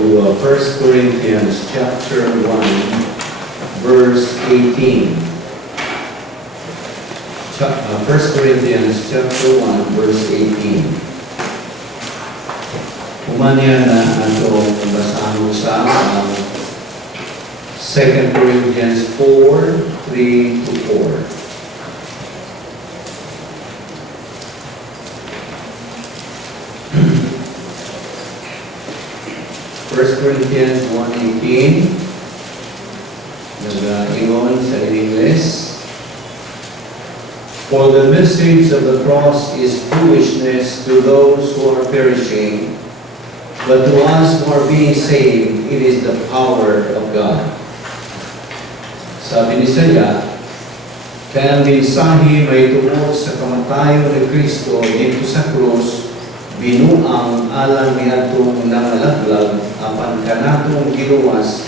to 1 Corinthians chapter 1, verse 18. 1 Corinthians chapter 1, verse 18. Kumanya na atong basahan sa 2 Corinthians 4, 3 to 4. First Corinthians 1:18, nag-ingon sa English. For the message of the cross is foolishness to those who are perishing, but to us who are being saved, it is the power of God. Sabi ni Saya, kaya ang mensahe may tungkol sa kamatayon ni Kristo dito sa krus, binuang alang ni atong nangalaglag apan kanatong giluwas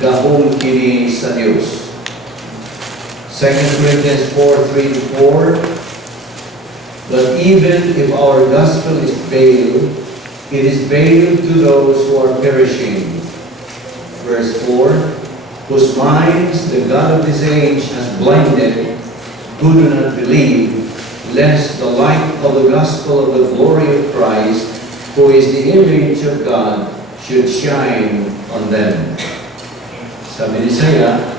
gahong kini sa Dios. 2 Corinthians 4:3 to 4. But even if our gospel is veiled, it is veiled to those who are perishing. Verse 4. Whose minds the God of this age has blinded, who do not believe, lest the light of the gospel of the glory of Christ, who is the image of God, should shine on them. Sabi ni Saya,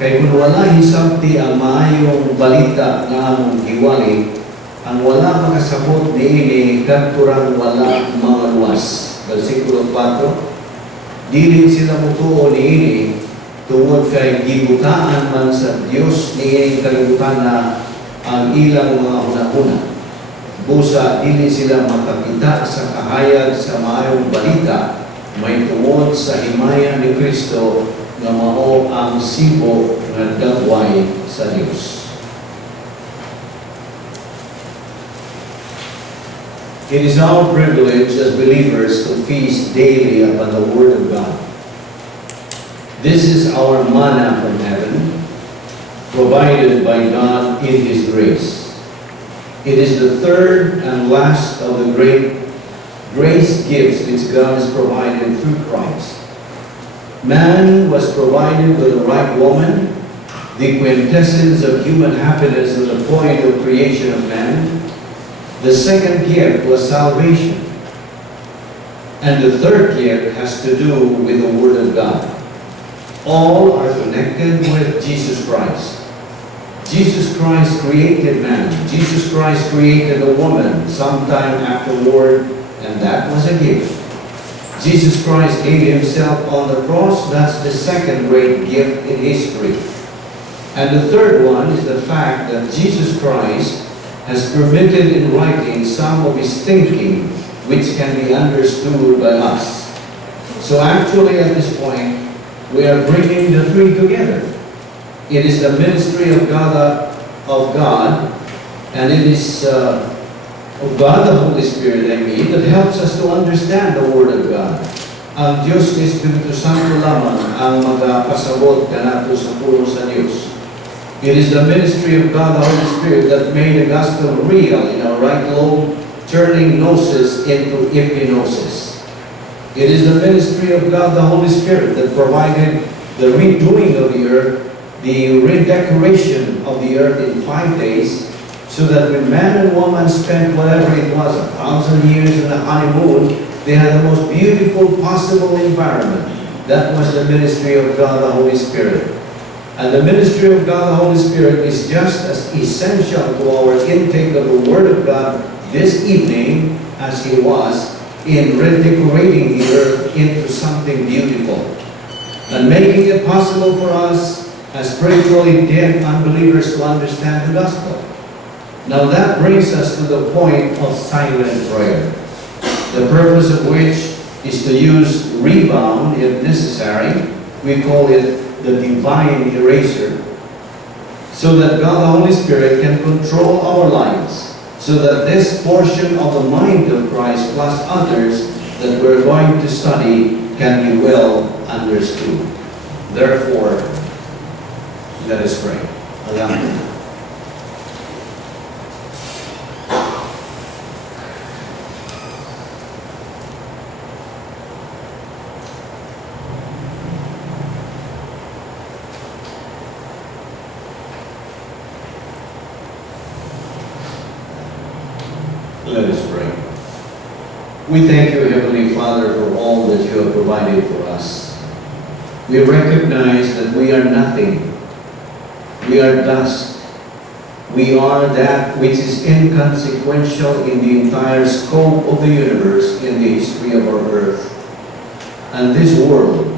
kay kung wala hisabti ang maayong balita nga among giwali, ang wala makasabot niini kadturang wala mga luwas. Versikulo 4, dili sila mutuo niini tungod kay gibutaan man sa Dios niini kalibutan na ang ilang mga una-una. Busa, dili sila makakita sa kahayag sa maayong balita, may tungod sa himaya ni Kristo na mao ang sibo na dagway sa Dios. It is our privilege as believers to feast daily upon the Word of God. This is our manna from heaven, provided by God in His grace. It is the third and last of the great grace gifts which God has provided through Christ. Man was provided with the right woman, the quintessence of human happiness and the point of creation of man. The second gift was salvation. And the third gift has to do with the Word of God. All are connected with Jesus Christ. Jesus Christ created man. Jesus Christ created a woman sometime afterward, and that was a gift. Jesus Christ gave Himself on the cross. That's the second great gift in history. And the third one is the fact that Jesus Christ has permitted in writing some of His thinking which can be understood by us. So actually at this point, we are bringing the three together. It is the ministry of God, and it is of God the Holy Spirit, that helps us to understand the Word of God. Ang Diyos ni Espiritu Santo lamang ang magpasabot kanato sa puno sa Diyos. It is the ministry of God the Holy Spirit that made the gospel real in our right lobe, turning gnosis into epignosis. It is the ministry of God the Holy Spirit that provided the redoing of the earth, the redecoration of the earth in 5 days, so that when man and woman spent whatever it was, 1,000 years in the honeymoon, they had the most beautiful possible environment. That was the ministry of God the Holy Spirit. And the ministry of God the Holy Spirit is just as essential to our intake of the Word of God this evening as it was in redecorating the earth into something beautiful, and making it possible for us as spiritually dead unbelievers to understand the gospel. Now that brings us to the point of silent prayer, the purpose of which is to use rebound if necessary. We call it the divine eraser, so that God the Holy Spirit can control our lives, so that this portion of the mind of Christ plus others that we're going to study can be well understood. Therefore, let us pray. Amen. Let us pray. We thank you, Heavenly Father, for all that you have provided for us. We recognize that we are nothing. We are dust. We are that which is inconsequential in the entire scope of the universe, in the history of our earth and this world.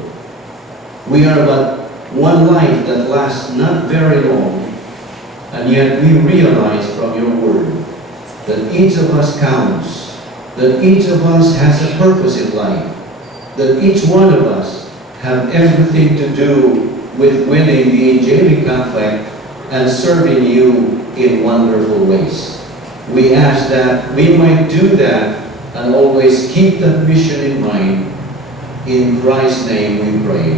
We are but one life that lasts not very long, and yet we realize from your word that each of us counts, that each of us has a purpose in life, that each one of us have everything to do with winning the angelic conflict and serving you in wonderful ways. We ask that we might do that and always keep that mission in mind. In Christ's name we pray.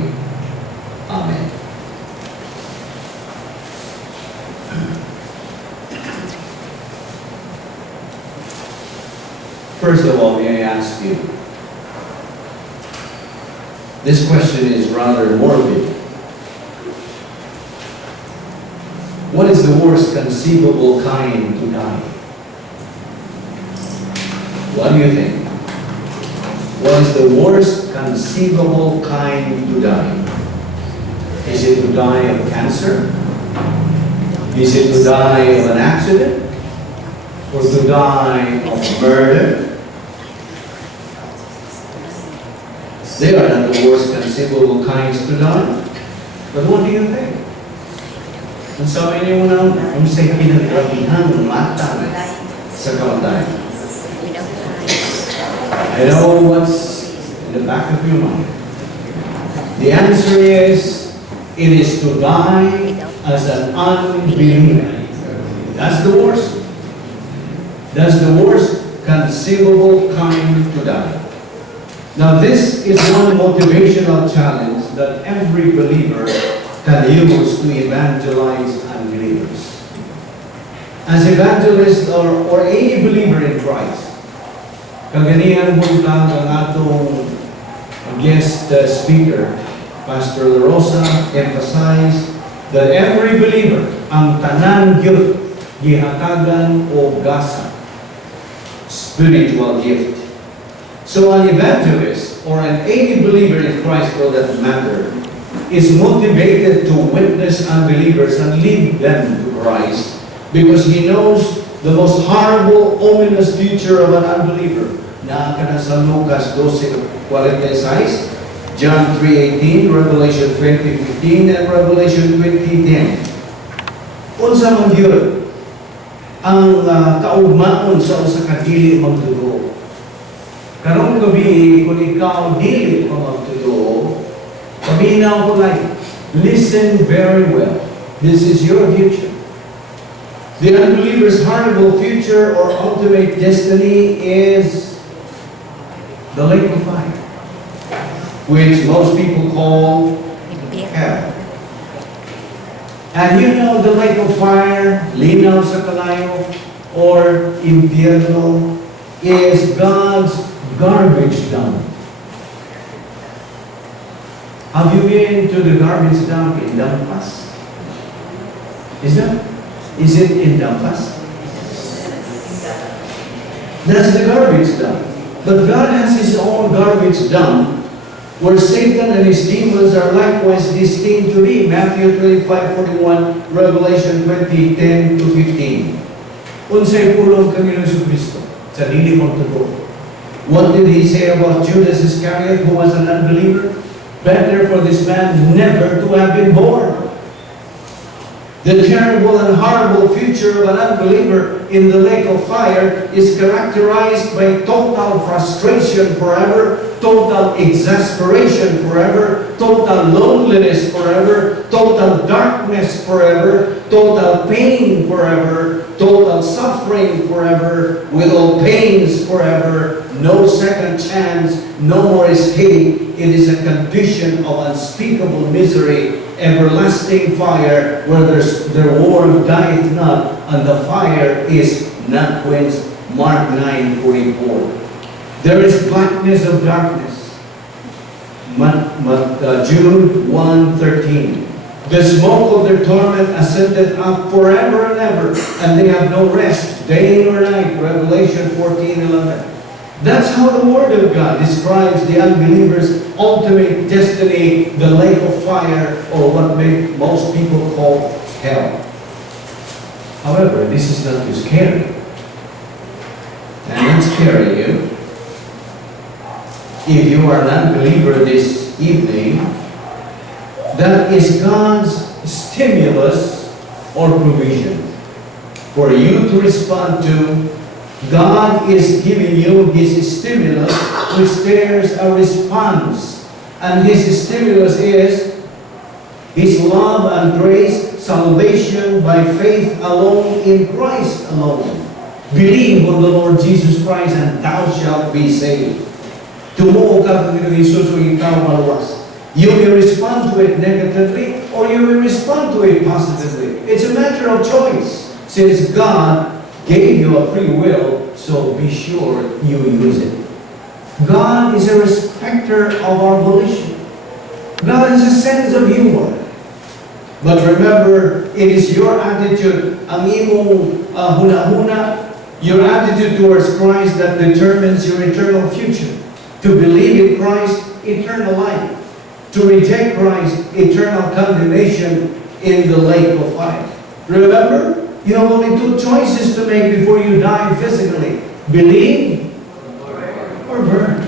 Amen. First of all, may I ask you, this question is rather morbid. What is the worst conceivable kind to die? What do you think? What is the worst conceivable kind to die? Is it to die of cancer? Is it to die of an accident? Or to die of murder? They are not the worst conceivable kinds to die. But what do you think? Ang sabi niyo na, ang say pinagrabihan ng mata sa kamatayan. I know what's in the back of your mind. The answer is, it is to die as an unbeliever. That's the worst. That's the worst conceivable kind to die. Now this is one motivational challenge that every believer can use to evangelize unbelievers. As evangelists or any believer in Christ, kaganihan mo lang ang atong guest speaker, Pastor La Rosa, emphasized that every believer, ang tanan gyud gihatagan o gasa, spiritual gift. So an evangelist, or any believer in Christ for that matter, is motivated to witness unbelievers and lead them to Christ because he knows the most horrible, ominous future of an unbeliever. Nakakana sa Lucas 12:46, John 3:18, Revelation 20:15, and Revelation 20:10. Unsa man gyud ang kaugmaon sa usa ka dili magtuo. Karong gabi, kung ikaw dili pa magtuo, paminaw ko like, listen very well. This is your future. The unbeliever's horrible future or ultimate destiny is the lake of fire, which most people call hell. And you know the lake of fire, linaw sa kalayo, or impyerno, is God's garbage dump. Have you been to the garbage dump in Dampas? Is it in Dampas? That's the garbage dump. But God has His own garbage dump where Satan and his demons are likewise destined to be. Matthew 25:41, Revelation 20:10-15. Unsay pulong kang Ginoong Kristo sa dili mong tugo. What did He say about Judas Iscariot, who was an unbeliever? Better for this man never to have been born. The terrible and horrible future of an unbeliever in the lake of fire is characterized by total frustration forever, total exasperation forever, total loneliness forever, total darkness forever, total pain forever, total suffering forever, with all pains forever, no second chance, no more escape. It is a condition of unspeakable misery, everlasting fire, where their warmth dieth not, and the fire is not quenched. Mark 9:44. There is blackness of darkness. Jude 1:13. The smoke of their torment ascended up forever and ever, and they have no rest, day nor night. Revelation 14:11. That's how the Word of God describes the unbeliever's ultimate destiny, the lake of fire, or what most people call hell. However, this is not too scary. And not scary you. If you are an unbeliever this evening, that is God's stimulus or provision for you to respond to. God is giving you His stimulus, which there's a response. And His stimulus is His love and grace, salvation by faith alone in Christ alone. Believe on the Lord Jesus Christ and thou shalt be saved. Tumuo ka kung Jesus o ikaw maluwas. You may respond to it negatively or you may respond to it positively. It's a matter of choice. Since God gave you a free will, so be sure you use it. God is a respecter of our volition. God has a sense of humor. But remember, it is your attitude, ang imong huna-huna, your attitude towards Christ that determines your eternal future. To believe in Christ, eternal life. To reject Christ, eternal condemnation in the lake of fire. Remember, you have only two choices to make before you die physically. Believe or burn.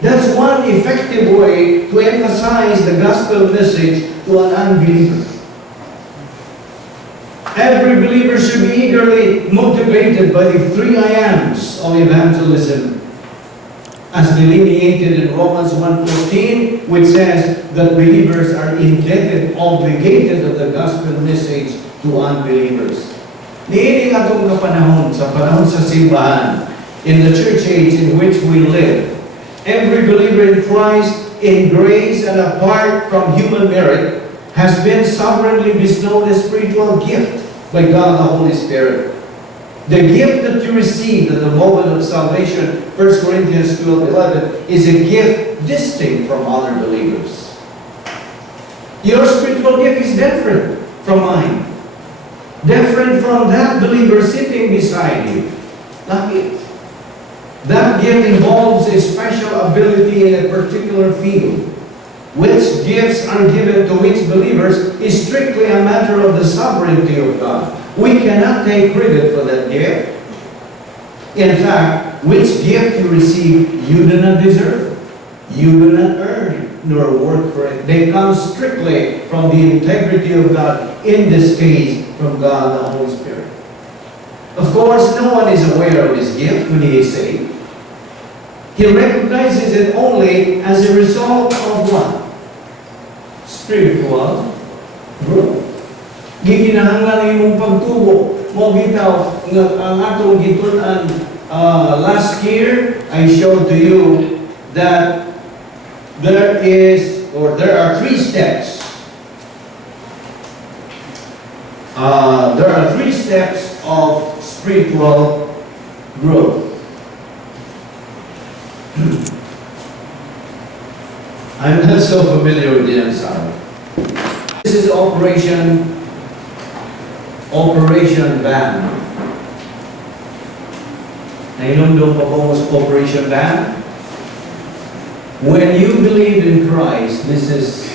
That's one effective way to emphasize the gospel message to an unbeliever. Every believer should be eagerly motivated by the three I ams of evangelism, as delineated in Romans 1:14, which says that believers are indebted, obligated of the gospel message to unbelievers. Niining atong kapanahon sa panahon sa simbahan, in the church age in which we live, every believer in Christ, in grace and apart from human merit, has been sovereignly bestowed a spiritual gift by God the Holy Spirit. The gift that you received at the moment of salvation, 1 Corinthians 12:11, is a gift distinct from other believers. Your spiritual gift is different from mine. Different from that believer sitting beside you. That gift involves a special ability in a particular field. Which gifts are given to which believers is strictly a matter of the sovereignty of God. We cannot take credit for that gift. In fact, which gift you receive, you do not deserve. You do not earn nor work for it. They come strictly from the integrity of God, in this case, from God the Holy Spirit. Of course, no one is aware of this gift when he is saved. He recognizes it only as a result of what? Spiritual growth. Giginahanglan imong pagtubo. Mo bitaw nga ang atong gitun-an last year, I showed to you that there are three steps. There are three steps of spiritual growth. I'm not so familiar with the answer. This is Operation BAM. Nainomdom pa po was Operation BAM? When you believe in Christ, this is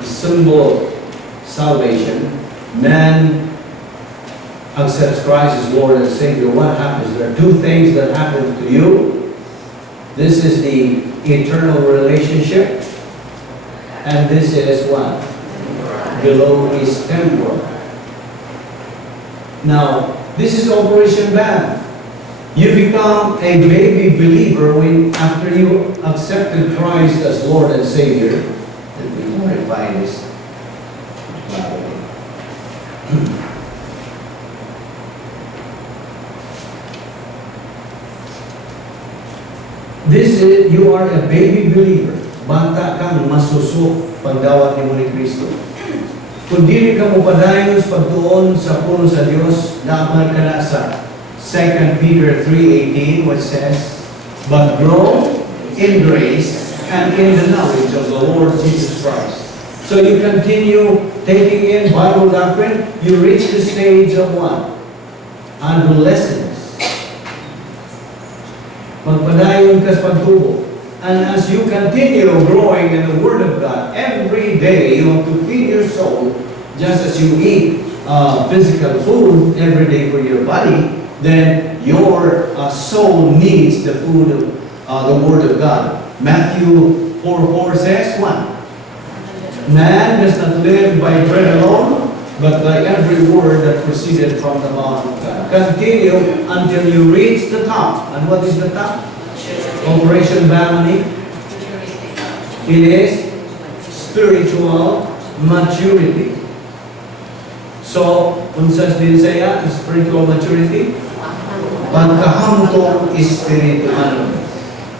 a symbol of salvation. Man accepts Christ as Lord and Savior. What happens? There are two things that happen to you. This is the eternal relationship, and this is what? Below is temporal. Now, this is Operation BAM. You become a baby believer after you accepted Christ as Lord and Savior. Let me clarify this. You are a baby believer. Bata kang masusok pagdawat ni Kristo. Kung dili ka mo padayon sa pagtuon sa puno sa Diyos, naamal ka na sa 2 Peter 3:18, which says, "But grow in grace and in the knowledge of the Lord Jesus Christ." So you continue taking in Bible doctrine, you reach the stage of what? Adolescence. Magpadayon ka sa pagtubo. And as you continue growing in the Word of God, every day you have to feed your soul, just as you eat physical food every day for your body, then your soul needs the food of the Word of God. Matthew 4:4 says, what? Man does not live by bread alone, but by every word that proceeded from the mouth of God. Continue until you reach the top. And what is the top? Operation Bamani. It is spiritual maturity. So, unsas din saya spiritual maturity? Pagkahamtong espiritual.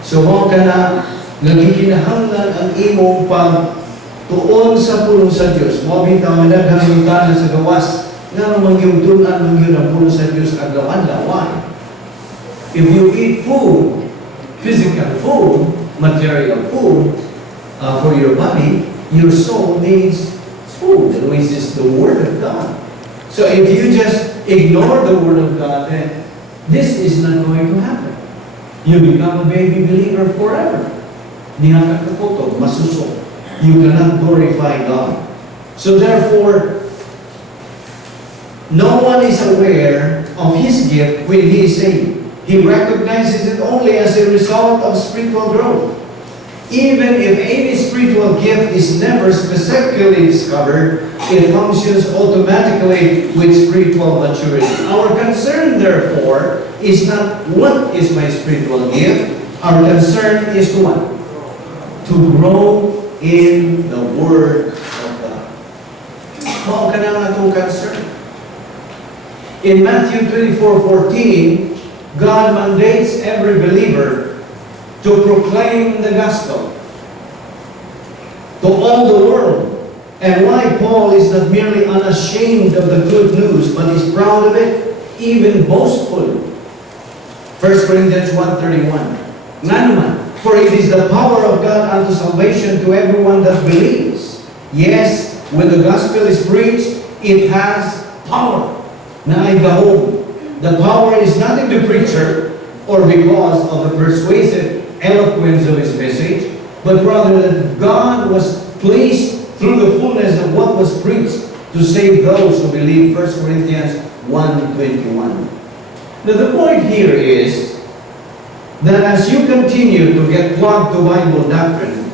So, mo ka na nagikinahanglan ang imong pagtuon sa pulong sa Diyos. Mo bitaw na daghang na sa gawas nga magyugtunan magyud ang pulong sa Diyos agawan-lawan. If you eat food, physical food, material food for your body, your soul needs food, which is the Word of God. So if you just ignore the Word of God, then this is not going to happen. You become a baby believer forever. Di nga kakapotog, masusok. You cannot glorify God. So therefore, no one is aware of his gift when he is saved. He recognizes it only as a result of spiritual growth. Even if any spiritual gift is never specifically discovered, it functions automatically with spiritual maturity. Our concern, therefore, is not what is my spiritual gift. Our concern is to what? To grow in the Word of God. Mao ka na nga itong concern. In Matthew 24:14, God mandates every believer to proclaim the gospel to all the world. And why Paul is not merely unashamed of the good news, but is proud of it, even boastful. 1 Corinthians 1:31. Nga naman, for it is the power of God unto salvation to everyone that believes. Yes, when the gospel is preached, it has power. Na ay gahom. The power is not in the preacher or because of the persuasive eloquence of his message, but rather that God was pleased through the fullness of what was preached to save those who believe. 1 Corinthians 1:21. Now the point here is that as you continue to get plugged to Bible doctrine,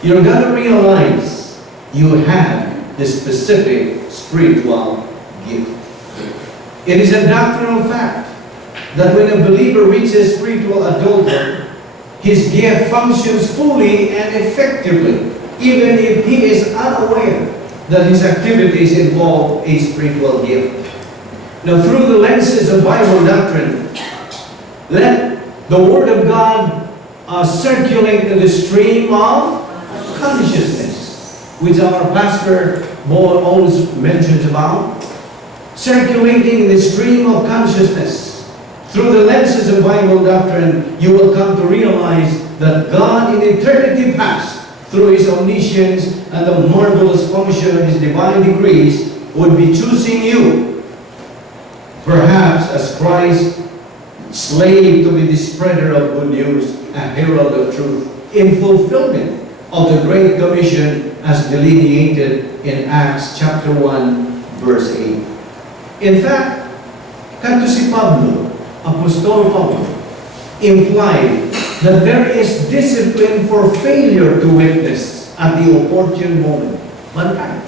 you're going to realize you have the specific spiritual gift. It is a doctrinal fact that when a believer reaches spiritual adulthood, his gift functions fully and effectively, even if he is unaware that his activities involve a spiritual gift. Now, through the lenses of Bible doctrine, let the Word of God circulate in the stream of consciousness, which our pastor always mentions about. Circulating in the stream of consciousness. Through the lenses of Bible doctrine, you will come to realize that God in eternity past, through His omniscience and the marvelous function of His divine decrees, would be choosing you, perhaps as Christ's slave to be the spreader of good news, a herald of truth, in fulfillment of the Great Commission as delineated in Acts chapter 1, verse 8. In fact, kanto si Pablo, Apostol Pablo, implied that there is discipline for failure to witness at the opportune moment. Mankind.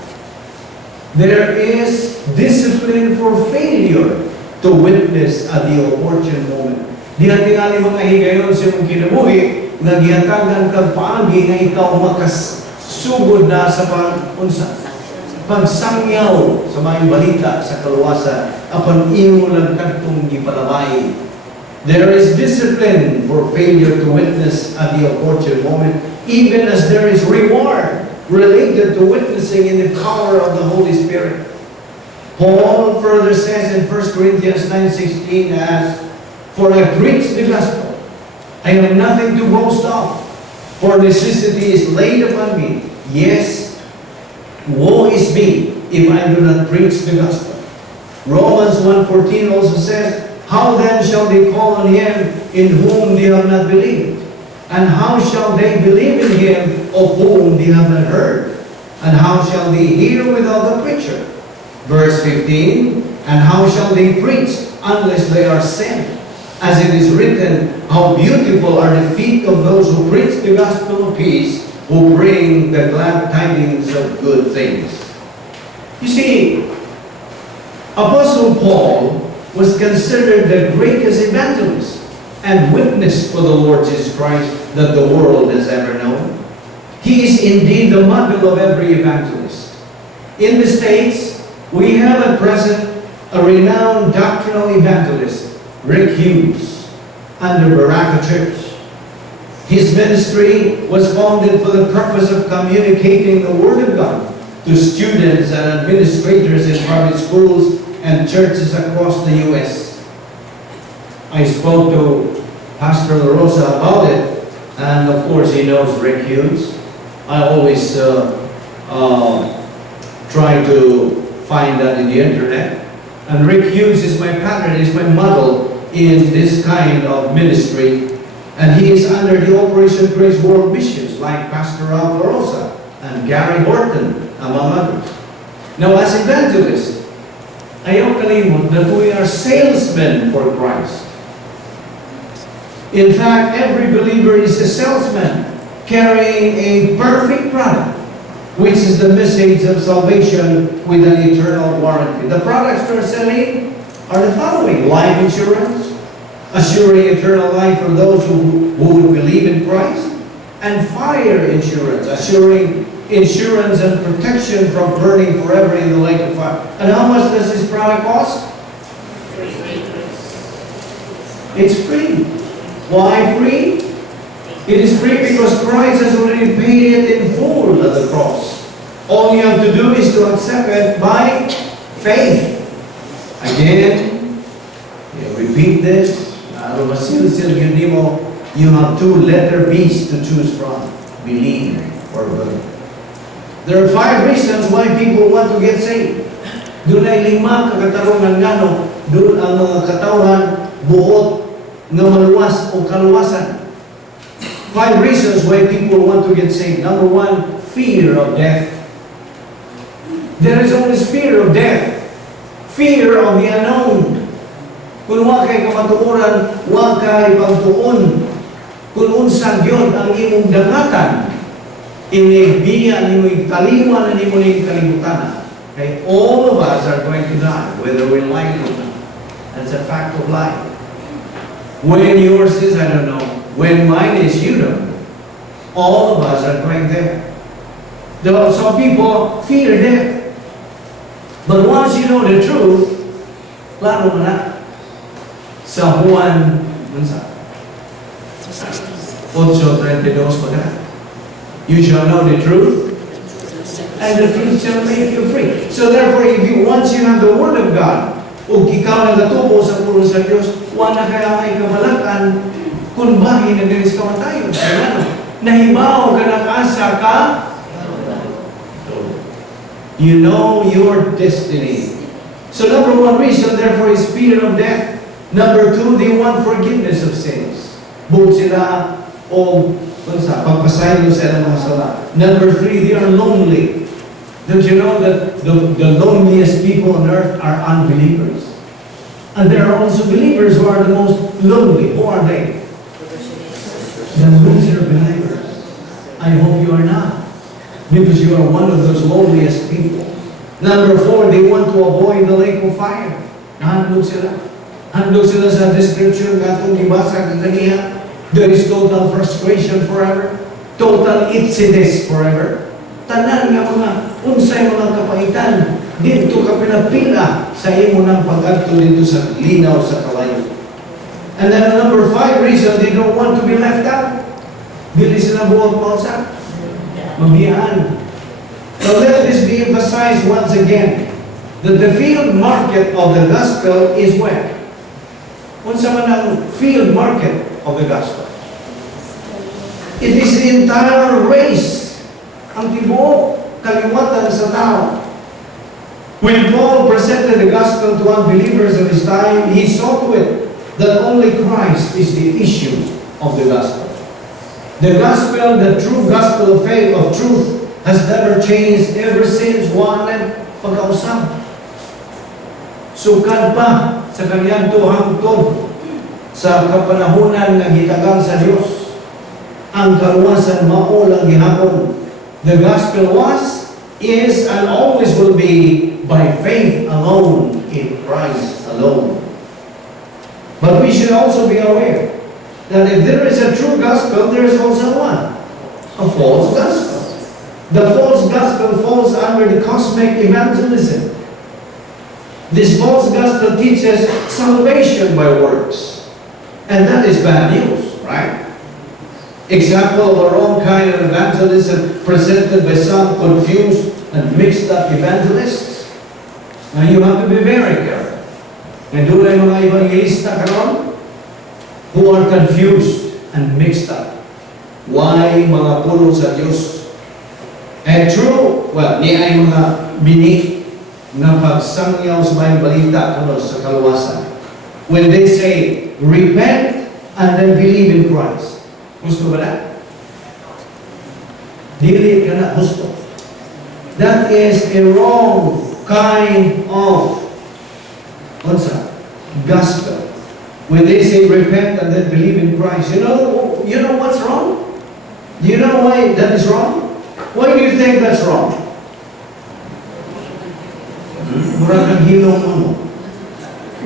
There is discipline for failure to witness at the opportune moment. Di natin nga mga higayon sa mong kinabuhi, nagyatagan kang paagi na ikaw makasugod na sa pagsangyaw sa mga balita sa kaluwasan apan imo lang kadtong gipalabay. There is discipline for failure to witness at the opportune moment, even as there is reward related to witnessing in the power of the Holy Spirit. Paul further says in 1 Corinthians 9:16 as, "For I preach the gospel, I have nothing to boast of, for necessity is laid upon me. Yes, Woe is me if I do not preach the gospel. Romans 1:14 also says, how then shall they call on him in whom they have not believed? And how shall they believe in him of whom they have not heard? And how shall they hear without a preacher? Verse 15, and how shall they preach unless they are sent? As it is written, how beautiful are the feet of those who preach the gospel of peace, who bring the glad tidings of good things. You see, Apostle Paul was considered the greatest evangelist and witness for the Lord Jesus Christ that the world has ever known. He is indeed the model of every evangelist. In the States, we have at present a renowned doctrinal evangelist, Rick Hughes, under Baraka Church. His ministry was founded for the purpose of communicating the Word of God to students and administrators in private schools and churches across the U.S. I spoke to Pastor La Rosa about it, and of course he knows Rick Hughes. I always try to find that in the internet. And Rick Hughes is my pattern, is my model in this kind of ministry. And he is under the Operation Grace World Missions, like Pastor Ralph La Rosa and Gary Horton, among others. Now, as evangelists, ayaw kalimot that we are salesmen for Christ. In fact, every believer is a salesman carrying a perfect product, which is the message of salvation with an eternal warranty. The products they're selling are the following: life insurance, assuring eternal life for those who would believe in Christ, and fire insurance, assuring insurance and protection from burning forever in the lake of fire. And how much does this product cost? It's free. Why free? It is free because Christ has already paid it in full at the cross. All you have to do is to accept it by faith. Again, repeat this. You have two letter B's to choose from: believe or believe. There are 5 reasons why people want to get saved. Doon ay 5 kakatarungan ngano, doon ang mga katawhan buot nga maluwas o kaluwasan. 5 reasons why people want to get saved. Number 1, fear of death. There is always fear of death. Fear of the unknown. Kung wakay kamatuoran, wakay pagtuon. Kung unsang yun ang imong dangatan, inigbiya ni mo ikaliwan ni mo ni kalibutan. Okay? All of us are going to die, whether we like it or not. That's a fact of life. When yours is, I don't know. When mine is, you don't know. All of us are going there. There are some people fear death. But once you know the truth, lalo mo na. Sa Juan 8:32 pa ka. You shall know the truth, and the truth shall make you free. So therefore, once you have the Word of God, ug ikaw nagatubo sa puro sa Dios, wala kaya ay kabalakan kung bahin na ganis kamatayon. Nahibaw ka ng asa ka, you know your destiny. So number 1 reason, therefore, is fear of death. Number 2, they want forgiveness of sins. Buot sila o pagpasahin sa ilang mga sala. Number 3, they are lonely. Don't you know that the loneliest people on earth are unbelievers? And there are also believers who are the most lonely. Who are they? The loser believers. I hope you are not, because you are one of those loneliest people. Number 4, they want to avoid the lake of fire. Handog sila. Handog sila sa description katong ibasa kaniya. There is total frustration forever, total itchiness forever. Tanan nga mga unsay mga kapaitan, dito ka pinapila sa imo ng pag-adto dito sa linaw sa kalayo. And then number 5 reason, they don't want to be left out. Dili sila buot pausa. Mabiyaan. So let this be emphasized once again, that the field market of the gospel is where? Unsa man ang field market of the gospel? It is the entire race. Ang tibuok kaliwatan sa tao. When Paul presented the gospel to unbelievers of his time, he saw to it that only Christ is the issue of the gospel. The gospel, the true gospel of faith, of truth, has never changed ever since one pagkausap. Sukad pa sa kanyang hangtod sa kapanahunan na gitagang sa Diyos. Ang kaluwasan mao lang gihapon. The gospel was, is, and always will be by faith alone in Christ alone. But we should also be aware that if there is a true gospel, there is also one, a false gospel. The false gospel falls under the cosmic evangelism. This false gospel teaches salvation by works. And that is bad news, right? Example of a wrong kind of evangelism presented by some confused and mixed up evangelists. Now you have to be very careful. And doon ay mga evangelista karon who are confused and mixed up. Why mga pulong sa Diyos? And true, well, ni ay mga bini na pagsangyaw sa may balita kuno sa kaluwasan. When they say, repent and then believe in Christ. Gusto ba na? Dili ka na gusto. That is a wrong kind of gospel. When they say repent and then believe in Christ, you know what's wrong? Do you know why that is wrong? Why do you think that's wrong? Murag kang hilong mo.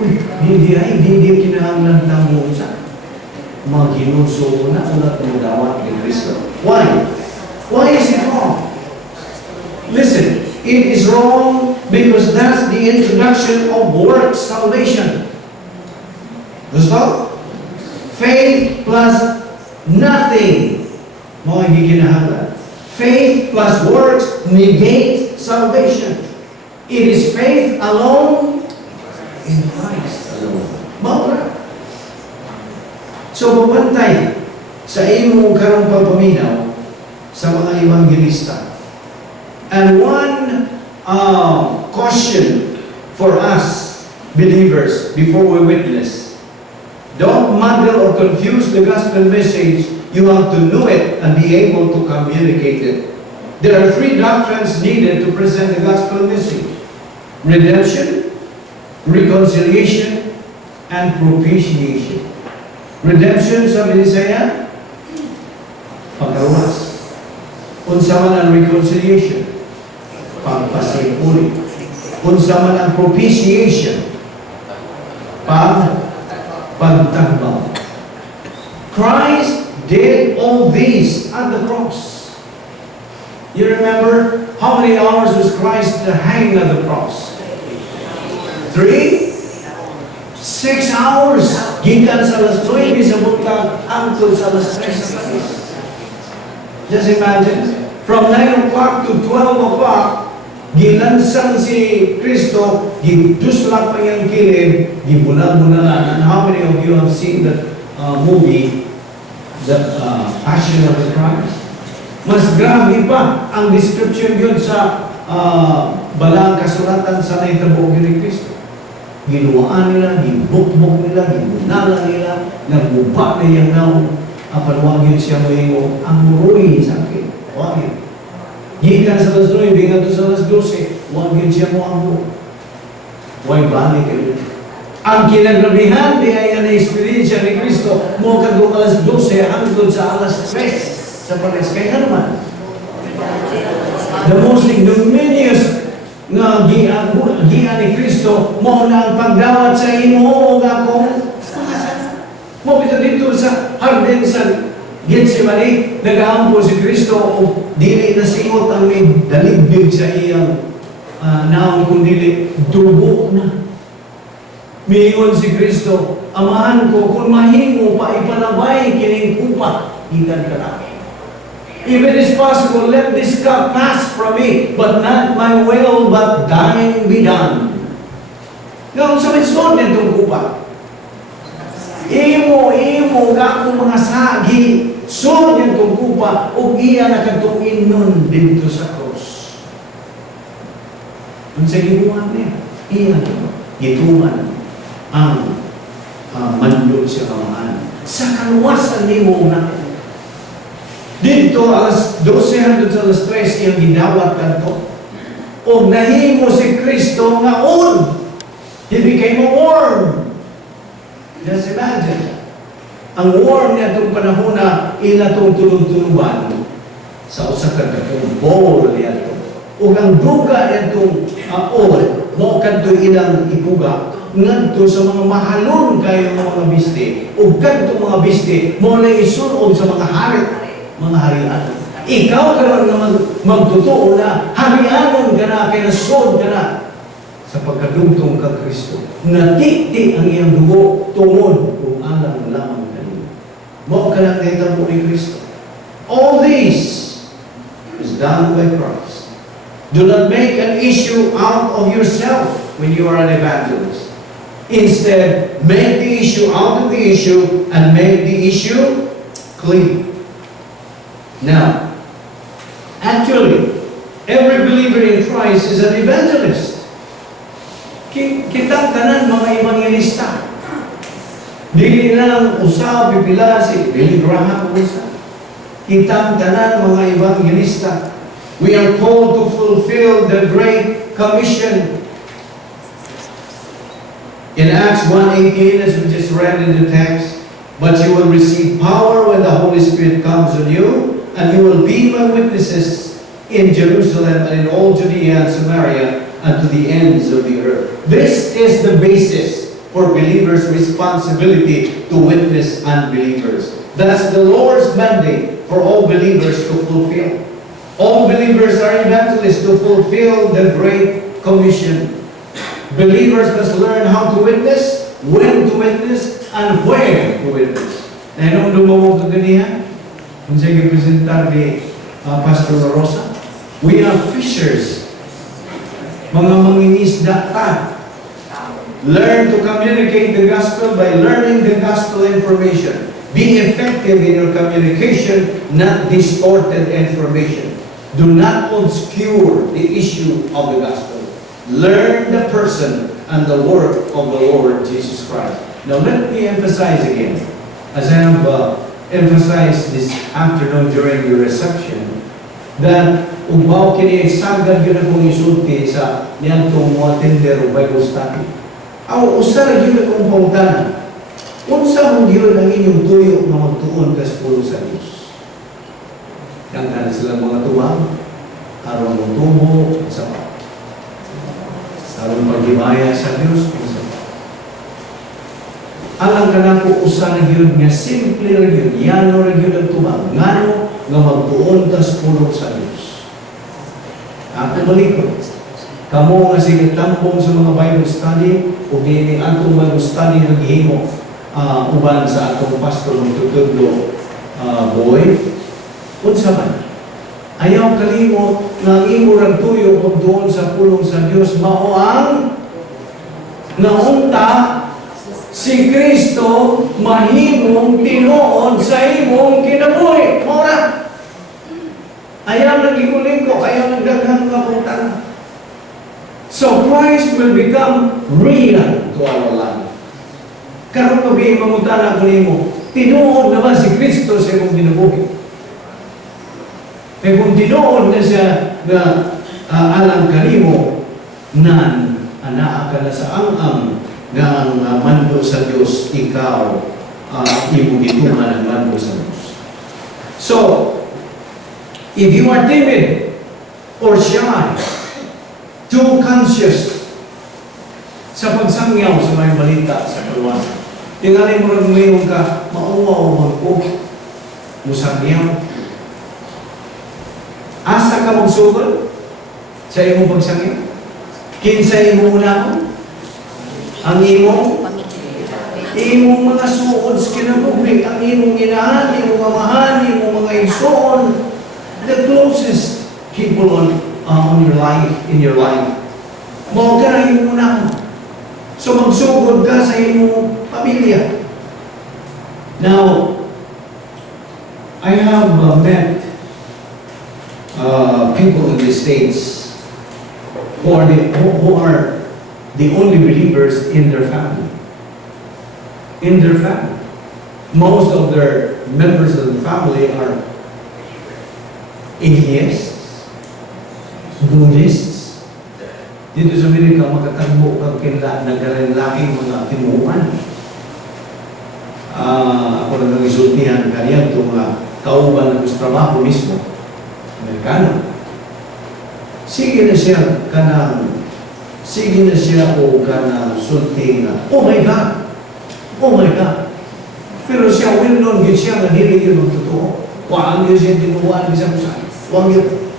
Uy, hindi kinahanglan tamo isa. Maghinunso mo na ulat mo dawat ni Kristo. Why? Why is it wrong? Listen, it is wrong because that's the introduction of works salvation. Gusto? Faith plus nothing. Mga hindi kinahanglan. Faith plus works negates salvation. It is faith alone in Christ alone. Mawala. So, pabantay sa imong karong pagpaminaw sa mga evangelista. And one caution for us believers before we witness. Don't muddle or confuse the gospel message. You have to know it and be able to communicate it. There are three doctrines needed to present the gospel message: redemption, reconciliation, and propitiation. Redemption sa Visayan, pagkawas. Unsa man ang reconciliation, pagpasipuli. Unsa man ang propitiation, pagtagbaw. Christ did all these at the cross. You remember how many hours was Christ hanging on the cross? 3? 6 hours. Gikan sa alas 9 sa butang angkol sa alas 3 sa panis. Just imagine, from 9 o'clock to 12 o'clock, gilansang si Kristo, giduslap pa yung kilid, gibulag-bunalan. And how many of you have seen that movie, The Passion of the Christ? Mas grabe pa ang description yun sa balang kasulatan sa naitabo ni Kristo. Ginuwaan nila, gibukbok nila, gibunalan nila, nagbuba na yung naong, apanwagin siya mo yung ang muruin sa akin. Wagin. Gikan sa alas 9, bingan to sa alas 12, wagin siya mo ang buo. Huwag balik kayo. Ang kinagrabihan, di ay na experience ni Kristo, mo kagong alas 12, hanggang sa alas 3, sa pares. Kaya naman, the most ignominious nga gian ni Kristo mo na ang pagdawat sa imo o akong mo kita dito sa hardin sa Gethsemane, nagaampo si Kristo o dili na siot ang may daligbig sa iyang naong kundili, dugo na. Miingon si Kristo, amahan ko, kung mahimo pa ipanabay kining kupa, ikan ka na. If it is possible, let this cup pass from me, but not my will, but thine be done. Ngayon, sa mismon nitong kupa. Imo, kakong mga sagi, sunod nitong kupa, o iya na katuin nun dito sa cross. Sa gibuhan niya, iya gituman ang mandod siya kamaan. Sa kaluwasan ni mo na. Dito, alas 12 sa alas 3, iyang ginawat kanto. O nahimo si Kristo nga on. He became a worm. Just imagine. Ang worm niya itong panahon na ila itong tulog-tuluban sa usakan katong bowl niya ito. O ang duga niya itong all, mo kanto ilang ipuga, ngadto sa mga mahalon kayo mga biste, o kanto mga biste, mo na isunog sa mga hari, mga harian. Ikaw ka lang magtotoo na harianon ka na, kaya nasod ka na sa pagkadugtong ka Kristo. Natikti ang iyang dugo tungod kung alam lamang kanina. Mo ka lang naitabo ni Kristo. All this is done by Christ. Do not make an issue out of yourself when you are an evangelist. Instead, make the issue out of the issue and make the issue clean. Now, actually, every believer in Christ is an evangelist. Kitang tanan mga evangelista. Dili lang usab pipila si Billy Graham usa. Kitang tanan mga evangelista. We are called to fulfill the Great Commission. In Acts 1:18, as we just read in the text, but you will receive power when the Holy Spirit comes on you, and you will be my witnesses in Jerusalem and in all Judea and Samaria and to the ends of the earth. This is the basis for believers' responsibility to witness unbelievers. That's the Lord's mandate for all believers to fulfill. All believers are evangelists to fulfill the Great Commission. Believers must learn how to witness, when to witness, and where to witness. Na nung lumawag ka ganihan, kung siya gipresentar ni Pastor Rosa, we are fishers. Mga mangingisda ka. Learn to communicate the gospel by learning the gospel information. Be effective in your communication, not distorted information. Do not obscure the issue of the gospel. Learn the person and the work of the Lord Jesus Christ. Now let me emphasize again, as I have emphasized this afternoon during the reception, that ubaw kini sagad yun akong isulti sa niyantong mga tender o Bible study. Aw, usara yun akong pautanan. Unsa mong yun ang inyong tuyo na magtuon kas pulo sa Diyos. Yang kana silang mga tuwang, aron mong tubo, sa aron paghimaya sa Diyos, alang ka na po usa na yun nga simple rin yun, yano rin yun ang tubang, ngano nga magtuon tas pulot sa Diyos. Ako malikot. Kamo nga sige tampong sa mga Bible study, o dini atong Bible study naghihimo uban sa atong pastor ng tutudlo boy, unsa man. Ayaw kalimot na imo rag tuyo kung doon sa pulong sa Diyos mao ang naunta si Kristo mahimong tinuod sa imong kinabuhi. Mora. Ayaw naglingko-lingko, ayaw nagdaghang kapuntan. So Christ will become real to our life. Karon mabiing mamutana ko nimo, tinuod na ba si Kristo sa imong kinabuhi? Kaya kung tinuod na siya na alang kanimo, nan anaa ka na sa ang nga ang mando sa Diyos, ikaw imo gituman ang mando sa Diyos. So, if you are timid or shy, too conscious sa pagsangyaw sa may balita sa kaluwasan, tingali mo rin mayroon ka, mauwa o magpog, musangyaw. Asa ka magsugod sa imong pagsangyaw? Kinsa imo unahon? Ang imong mga suod sa kinabuhi, ang imong inahan, imong amahan, imong mga igsoon, the closest people on your life, in your life. Mao ka na imong unahon. So magsugod ka sa imong pamilya. Now, I have met people in the States who are the only believers in their family. In their family. Most of their members of the family are atheists, Buddhists. Dito sa Amerika, makatagbo kang nagkalaking mga tinuan. Ako na nag-isultihan kanya itong kauban ng trabaho mismo. Amerikano. Sige na siya o kanang sulting na, oh my God! Oh my God! Pero siya, well-known yun siya na hindi yun magtotoo. Huwag yun siya tinuwaan sa kusan. Huwag yun.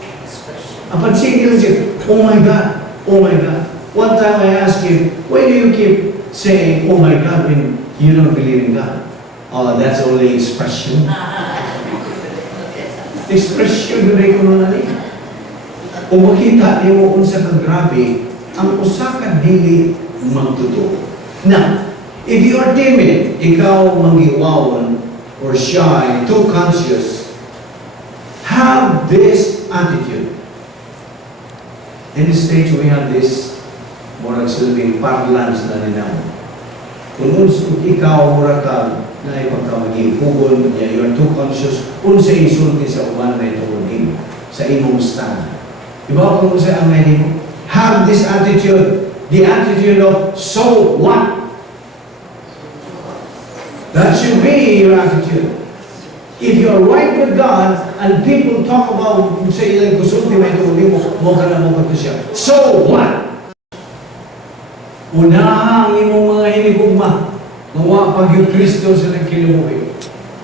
Apan sige na siya, oh my God! Oh my God! One time I asked him, why do you keep saying, oh my God, when you don't believe in God? Oh, that's only expression. Expression na ko na niya. Kung makita niyo mo unsa kang grabe, ang usa ka dili magtotoo. Now, if you are timid, ikaw mangiwawan or shy, too conscious, have this attitude. In this stage, we have this more silbing parlance na ninaw. Kung ikaw mura ka na ipagkamaging hugon, you are too conscious, unsa isulti sa uban na ito kunin sa imong stand. Diba kung unsa ang may mo? Have this attitude, the attitude of, so what? That should be your attitude. If you are right with God, and people talk about, say, like, kusulti may tuloy mo ka na mo ka siya. So what? Unahang imong mga hinigugma, nawa pag yung Kristo sa nagkilubuhi.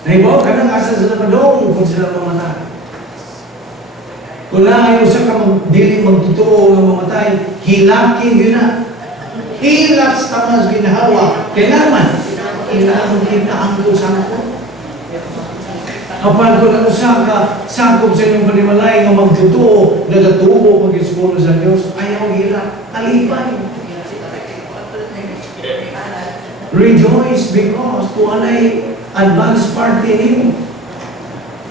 Naibaw ka nang asa sa namadong kung sila mamatay. Unahang yung sa dili magtotoo ng mamatay, hilaki yun na. Hilak sa tamas ginahawa. Kailangan kita ang kusangko. Kapag ko na usaka, sakop sa inyong panimalay ng magtotoo, nagatubo pag-iskolo sa Diyos, ayaw hilak, alipay. Rejoice because kung anay advance party nimo.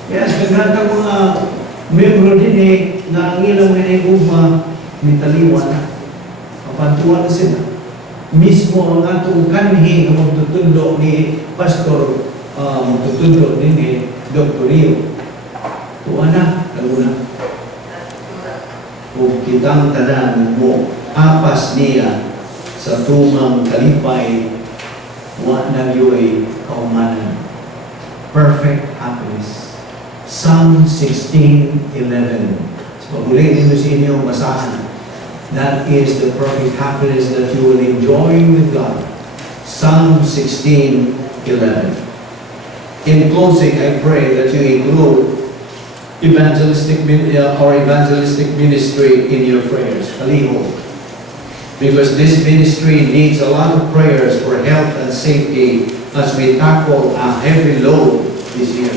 Yes, kagratang mga membro din na ang ilang minigugma ni Taliwan, kapantuan na sila. Mismo ang atong kanhi na magtutundo ni Pastor, magtutundo din ni Dr. Rio. Tuwa na, laguna. Kung kitang tanan mo, apas niya sa tumang kalipay, wa na yo'y kaumanan. Perfect happiness. Psalm 16:11. So, pag-ulitin mo sa inyo, basahan. That is the perfect happiness that you will enjoy with God. Psalm 16:11. In closing, I pray that you include evangelistic ministry in your prayers. Kaliho. Because this ministry needs a lot of prayers for health and safety as we tackle a heavy load this year.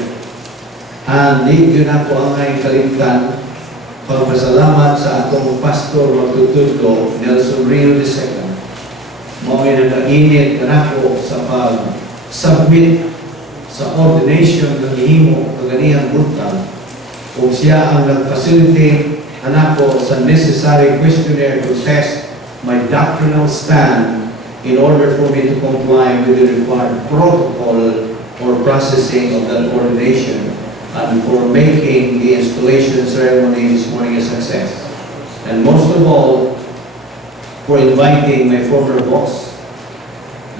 And di yun ako ang ay kalimtan pagpasalamat sa atong pastor magtutudlo Nelson Rio II. Mga nag-init na ako sa pag-submit sa ordination ng ihimo kaganihang buntag kung siya ang nag-facilitate anako sa necessary questionnaire to test my doctrinal stand in order for me to comply with the required protocol or processing of that ordination and for making the installation ceremony this morning a success. And most of all, for inviting my former boss,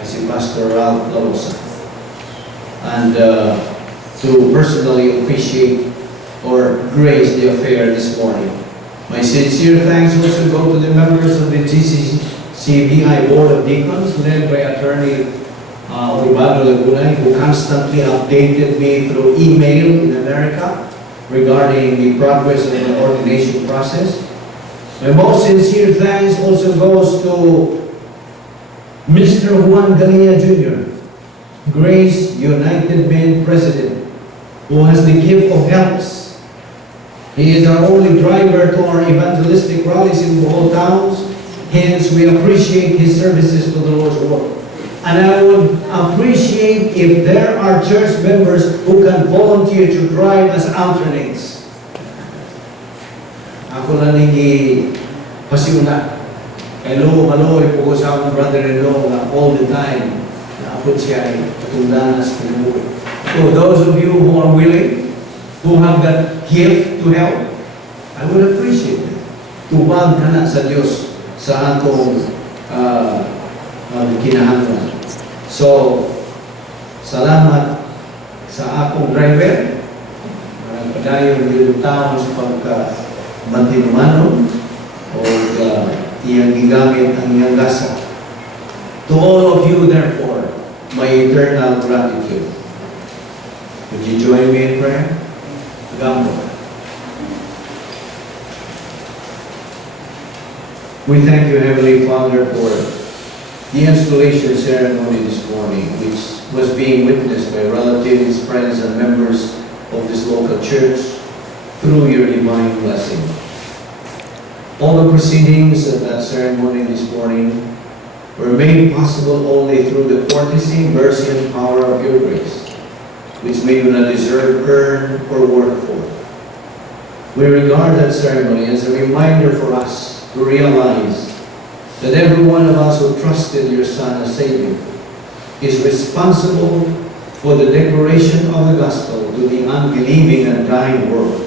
si Pastor Ralph Lalosa, and to personally officiate or grace the affair this morning. My sincere thanks also go to the members of the GCC Board of Deacons, led by Attorney Urbano Lagunay, who constantly updated me through email in America regarding the progress of the ordination process. My most sincere thanks also goes to Mr. Juan Gallia Jr., Grace United Men President, who has the gift of helps. He is our only driver to our evangelistic rallies in all towns. Hence, we appreciate his services to the Lord's work. And I would appreciate if there are church members who can volunteer to drive as alternates. Ako lang pasiuna. Hello, po ko sa akong brother-in-law na all the time, naapot siya ay patungdanan sa kinabuhi. So those of you who are willing, who have that gift to help, I would appreciate it. Tubag ka na sa Diyos sa atong kinahanglan. So, salamat sa akong driver. Marang padayon yung taon sa pagka-mantinumanon o iyang gigamit ang iyang gasa. To all of you, therefore, my eternal gratitude. Would you join me in prayer? Gambo. We thank you, Heavenly Father, for the installation ceremony this morning, which was being witnessed by relatives, friends, and members of this local church through your divine blessing. All the proceedings of that ceremony this morning were made possible only through the courtesy, mercy, and power of your grace, which we do not deserve, earn, or work for. We regard that ceremony as a reminder for us to realize that every one of us who trusted your Son as Savior is responsible for the declaration of the gospel to the unbelieving and dying world.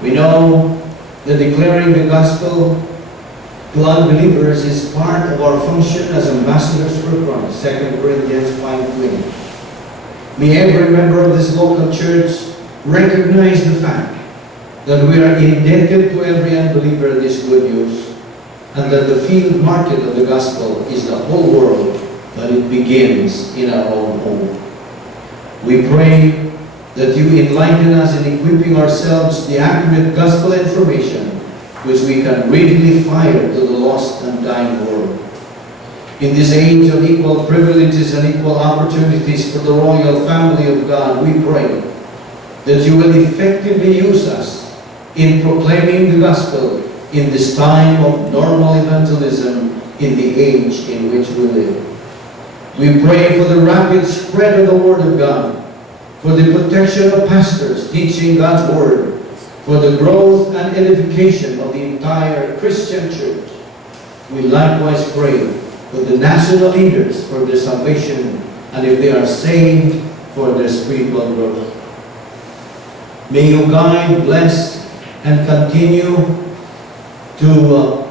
We know that declaring the gospel to unbelievers is part of our function as ambassadors for Christ, 2 Corinthians 5:20. May every member of this local church recognize the fact that we are indebted to every unbeliever this good news, and that the field market of the gospel is the whole world, but it begins in our own home. We pray that you enlighten us in equipping ourselves the accurate gospel information which we can readily fire to the lost and dying world. In this age of equal privileges and equal opportunities for the royal family of God, we pray that you will effectively use us in proclaiming the gospel in this time of normal evangelism in the age in which we live. We pray for the rapid spread of the Word of God, for the protection of pastors teaching God's Word, for the growth and edification of the entire Christian church. We likewise pray for the national leaders for their salvation, and if they are saved, for their spiritual growth. May you guide, bless, and continue to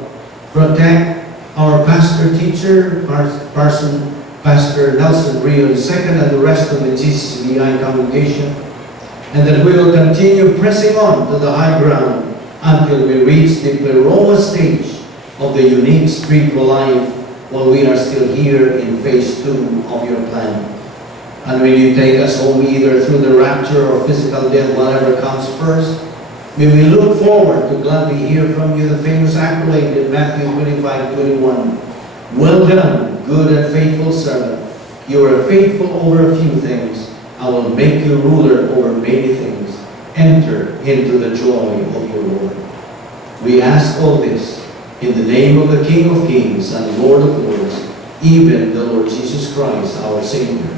protect our pastor-teacher, Pastor Nelson Rio II, and the rest of the GCC congregation, and that we will continue pressing on to the high ground until we reach the pleroma stage of the unique spiritual life while we are still here in phase 2 of your plan. And when you take us home either through the rapture or physical death, whatever comes first, may we look forward to gladly hear from you the famous accolade in Matthew 25:21. Well done, good and faithful servant. You are faithful over a few things. I will make you ruler over many things. Enter into the joy of your Lord. We ask all this in the name of the King of Kings and Lord of Lords, even the Lord Jesus Christ, our Savior.